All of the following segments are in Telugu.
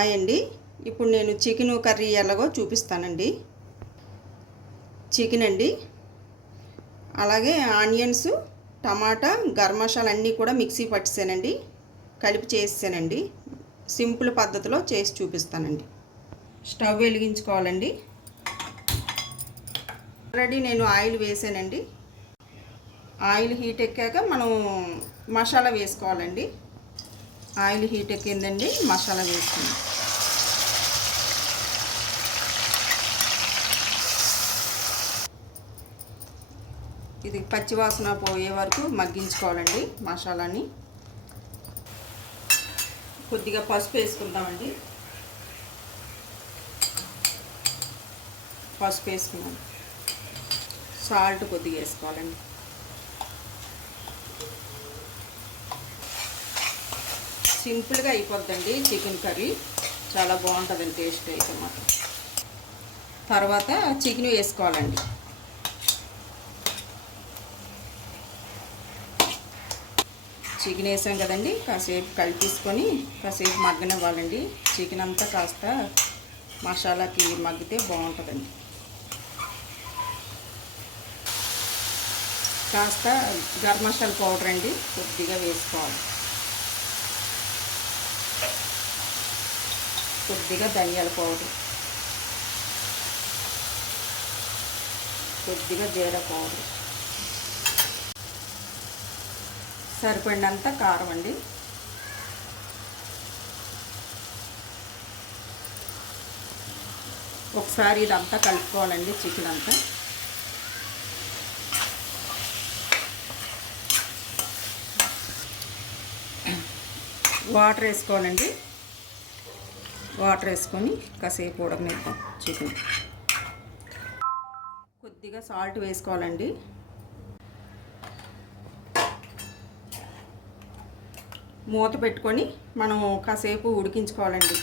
హాయ్ అండి. ఇప్పుడు నేను చికెన్ కర్రీ ఎలాగో చూపిస్తానండి. చికెన్ అండి, అలాగే ఆనియన్స్, టమాటా, గరం మసాలా అన్నీ కూడా మిక్సీ పట్టేసానండి, కలిపి చేసానండి. సింపుల్ పద్ధతిలో చేసి చూపిస్తానండి. స్టవ్ వెలిగించుకోవాలండి. ఆల్రెడీ నేను ఆయిల్ వేసానండి. ఆయిల్ హీట్ ఎక్కాక మనం మసాలా వేసుకోవాలండి. ఆయిల్ హీట్ ఎక్కిందండి, మసాలా వేసుకుందాం. ఇది పచ్చివాసన పోయే వరకు మగ్గించుకోవాలండి మసాలాని. కొద్దిగా పసుపు వేసుకుందామండి. పసుపు వేసుకున్నాం. సాల్ట్ కొద్దిగా వేసుకోవాలండి. సింపుల్గా అయిపోద్దండి చికెన్ కర్రీ, చాలా బాగుంటుందండి టేస్ట్ అయితే మాత్రం. తర్వాత చికెన్ వేసుకోవాలండి. చికెన్ వేసాం కదండి, కాసేపు కలిపేసుకొని కాసేపు మగ్గనివ్వాలండి. చికెన్ అంతా కాస్త మసాలాకి మగ్గితే బాగుంటుందండి. కాస్త గరం మసాలా పౌడర్ అండి కొద్దిగా వేసుకోవాలి. కొద్దిగా ధనియాల పౌడర్, కొద్దిగా జీరా పౌడర్, సరిపడినంత కారం అండి. ఒకసారి ఇదంతా కలుపుకోవాలండి. చికెన్ అంతా వాటర్ వేసుకోవాలండి. వాటర్ వేసుకొని కాసేపు ఉడకనిద్దాం చికెన్. కొద్దిగా సాల్ట్ వేసుకోవాలండి. మూత పెట్టుకొని మనం కాసేపు ఉడికించుకోవాలండి.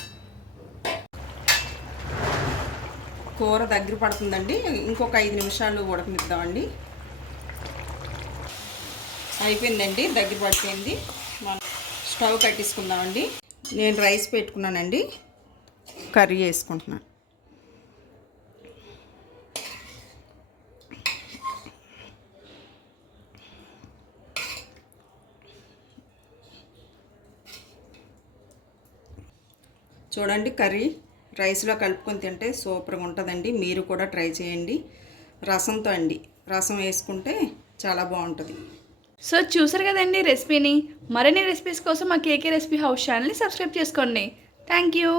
కూర దగ్గర పడుతుందండి, ఇంకొక 5 నిమిషాలు ఉడకనిద్దామండి. అయిపోయిందండి, దగ్గర పడిపోయింది. మనం స్టవ్ కట్టేసుకుందామండి. నేను రైస్ పెట్టుకున్నానండి, కర్రీ వేసుకుంటున్నాను. చూడండి, కర్రీ రైస్లో కలుపుకొని తింటే సూపర్గా ఉంటుందండి. మీరు కూడా ట్రై చేయండి. రసంతో అండి, రసం వేసుకుంటే చాలా బాగుంటుంది. సో చూసారు కదండి రెసిపీని. మరిన్ని రెసిపీస్ కోసం మా కేకే రెసిపీ హౌస్ ఛానల్ని సబ్స్క్రైబ్ చేసుకోండి. Thank you.